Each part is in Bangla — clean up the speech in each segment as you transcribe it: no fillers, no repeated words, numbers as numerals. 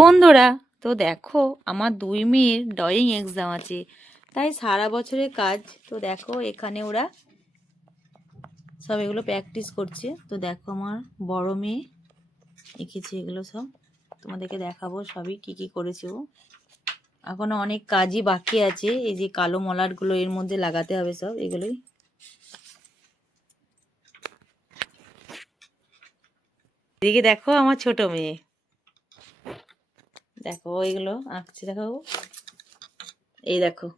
বন্ধুরা, তো দেখো আমার 2 মেয়ের ড্রয়িং এক্সাম আছে, তাই সারা বছরের কাজ। তো দেখো এখানে ওরা সব এগুলো প্র্যাকটিস করছে। তো দেখো আমার বড় মেয়ে এঁকেছে এগুলো সব, তোমাদেরকে দেখাবো সবই কি কি করেছে ও। এখনো অনেক কাজই বাকি আছে, এই যে কালো মলাটগুলো এর মধ্যে লাগাতে হবে সব এগুলোই। এদিকে দেখো আমার ছোট মেয়ে, দেখো এগুলো আঁকছে, দেখো এই দেখো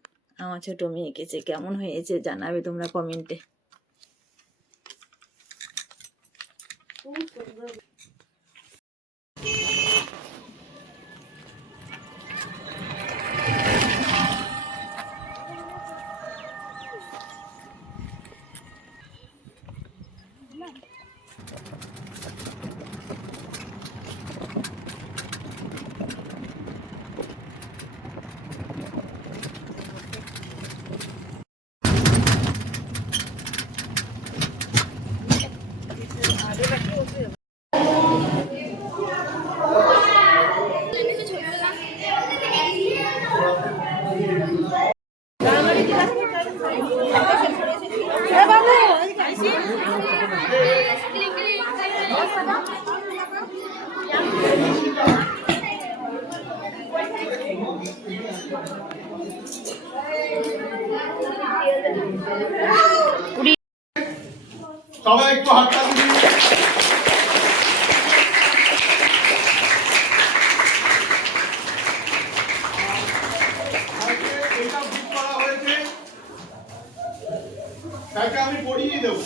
আমার ছোট মেয়ে এঁকেছে। কেমন হয়েছে জানাবে তোমরা কমেন্টে। সবাই একটু হাততালি দিন। এটা বুক করা হয়েছে, তাকে আমি পড়িয়ে দেবো।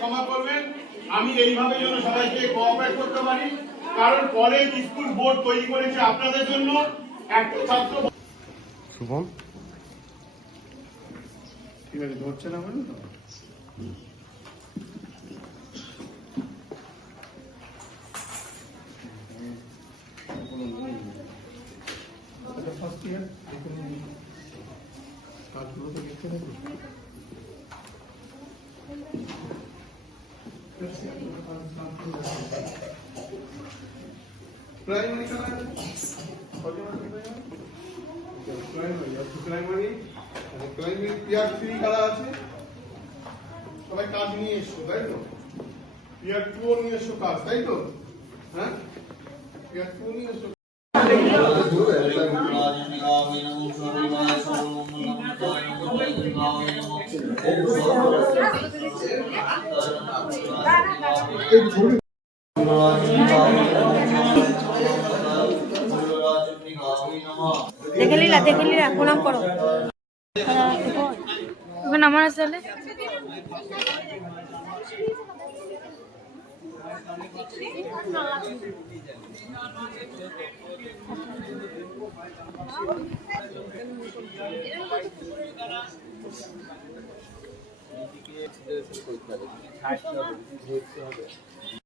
ক্ষমা করবেন, আমি এইভাবে যেন সবাইকে কোঅপারেট করতে পারি, কারণ কলেজ স্কুল বোর্ড তৈরি করেছে আপনাদের জন্য। একটা ছাত্র শুভম ঠিক আছে ধরছে না বলুন তো। ফার্স্ট ইয়ার কাজগুলো তো দেখতে থাকুন। প্রাইমারি পিয়ার 3 খেলা আছে, সবাই কাজ নিয়ে এসছো তাই তো? পিয়ার 2 নিয়ে এসছো কাজ তাই তো? হ্যাঁ পিয়ার 2 নিয়ে এসছো। দেখে লিলা প্রণাম করো ওখানে আমার আসলে